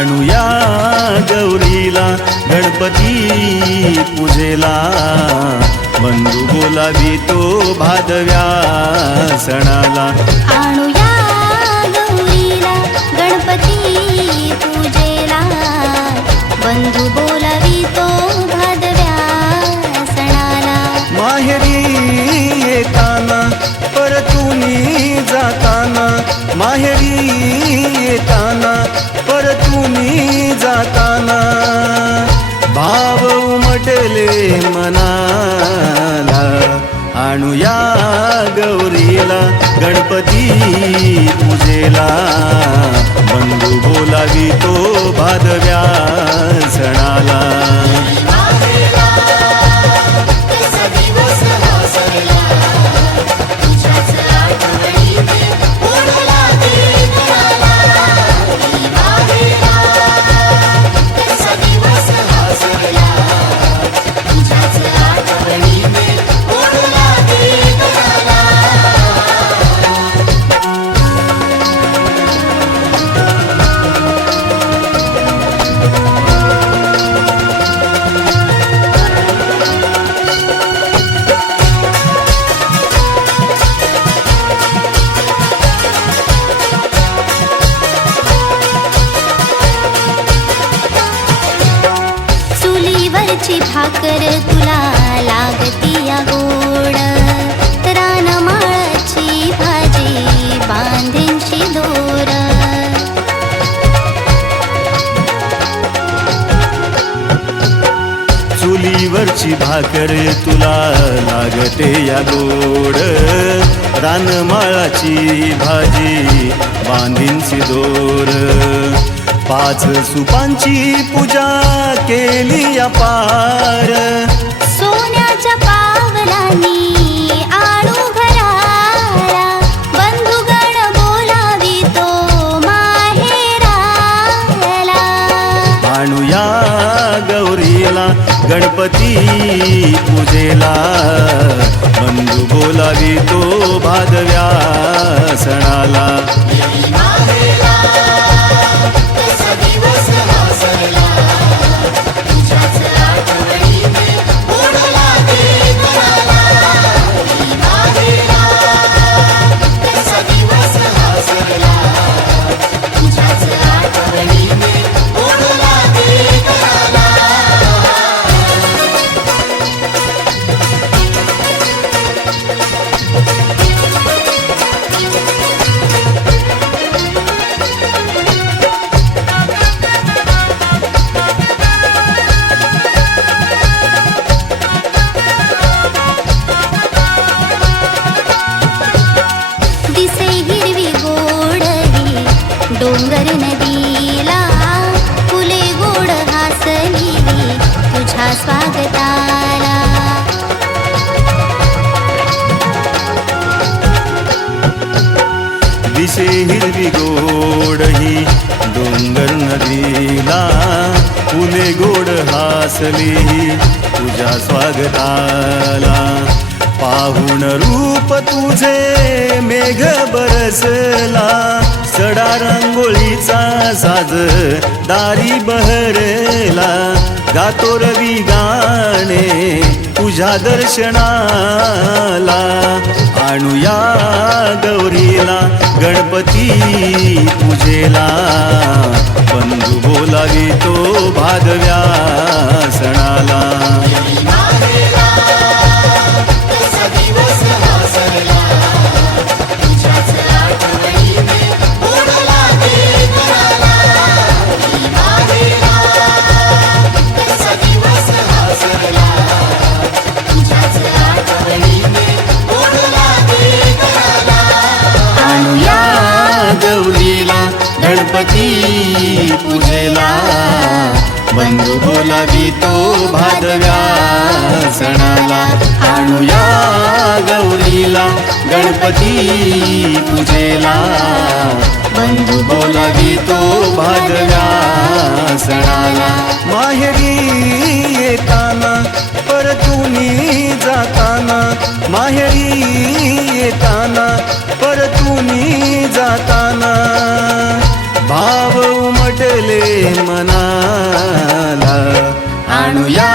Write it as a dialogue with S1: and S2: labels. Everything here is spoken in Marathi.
S1: आणूया गौरीला गणपती पूजेला. बंधू बोलावी तो भादव्या सणाला.
S2: मनाला आणूया गौरीला गणपती तुझेला बंधू बोलावी तो भादव्या
S1: चुलीवरची भाकर तुला लागती या गोड. रानमाळाची भाजी बांधींची दोर.
S2: चुलीवरची भाकर तुला लागते या गोड. रानमाळाची भाजी बांधींची दोर. पाच सुपांची पूजा केली या पार
S1: सोन्याच्या पावलांनी आणू घराला. बंधुगण बोलावी तो माहेराला.
S2: आणूया गौरीला गणपती पूजेला. बंधू बोलावी तो भादव्या सणाला.
S1: तुझ्या स्वागताला।
S2: दिसे हिरवी गोडही डोंगर नदीला फुले गोड हासली तुझ्या स्वागताला. पाहुण रूप तुझे मेघ बरसला सडा रांगोळीचा साज दारी बहरला. गातो रवी गाणे तुझ्या दर्शनाला. आणूया गौरीला गणपती पूजेला. बंधू बोलावी तो भादव्या. गणपती पूजेला. बंधू बोलावी तो भादव्या सणाला. आणूया गौरीला गणपती पूजेला. बंधू बोलावी तो भादव्या सणाला. माहेरी येताना परतुनी जाताना. माहेरी येताना परतुनी जाताना. भाव उमटले मनाला. आणूया